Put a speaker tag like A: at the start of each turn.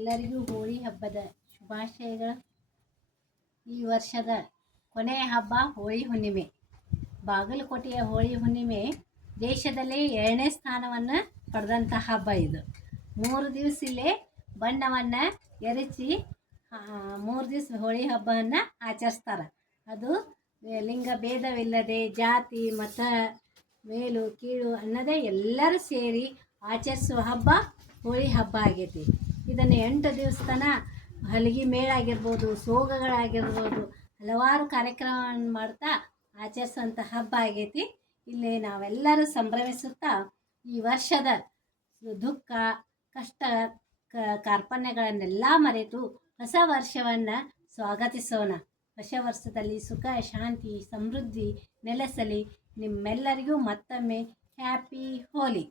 A: ಎಲ್ಲರಿಗೂ ಹೋಳಿ ಹಬ್ಬದ ಶುಭಾಶಯಗಳು. ಈ ವರ್ಷದ ಕೊನೆಯ ಹಬ್ಬ ಹೋಳಿ ಹುಣ್ಣಿಮೆ. ಬಾಗಲಕೋಟೆಯ ಹೋಳಿ ಹುಣ್ಣಿಮೆ ದೇಶದಲ್ಲೇ ಎರಡನೇ ಸ್ಥಾನವನ್ನು ಪಡೆದಂಥ ಹಬ್ಬ ಇದು. ಮೂರು ದಿವಸ ಇಲ್ಲೇ ಬಣ್ಣವನ್ನು ಎರಚಿ ಮೂರು ದಿವಸ ಹೋಳಿ ಹಬ್ಬವನ್ನು ಆಚರಿಸ್ತಾರೆ. ಅದು ಲಿಂಗ ಭೇದವಿಲ್ಲದೆ ಜಾತಿ, ಮತ, ಮೇಲು, ಕೀಳು ಅನ್ನೋದೇ ಎಲ್ಲರೂ ಸೇರಿ ಆಚರಿಸುವ ಹಬ್ಬ ಹೋಳಿ ಹಬ್ಬ ಆಗೈತಿ. ಇದನ್ನು ಎಂಟು ದಿವಸತನ ಹಲಗಿ ಮೇಳ ಆಗಿರ್ಬೋದು ಸೋಗಗಳಾಗಿರ್ಬೋದು, ಹಲವಾರು ಕಾರ್ಯಕ್ರಮವನ್ನು ಮಾಡ್ತಾ ಆಚರಿಸುವಂಥ ಹಬ್ಬ ಆಗೈತಿ. ಇಲ್ಲಿ ನಾವೆಲ್ಲರೂ ಸಂಭ್ರಮಿಸುತ್ತಾ ಈ ವರ್ಷದ ದುಃಖ, ಕಷ್ಟ ಕಾರ್ಪಣ್ಯಗಳನ್ನೆಲ್ಲ ಮರೆತು ಹೊಸ ವರ್ಷವನ್ನು ಸ್ವಾಗತಿಸೋಣ. ಹೊಸ ವರ್ಷದಲ್ಲಿ ಸುಖ, ಶಾಂತಿ, ಸಮೃದ್ಧಿ ನೆಲೆಸಲಿ. ನಿಮ್ಮೆಲ್ಲರಿಗೂ ಮತ್ತೊಮ್ಮೆ ಹ್ಯಾಪಿ ಹೋಲಿ.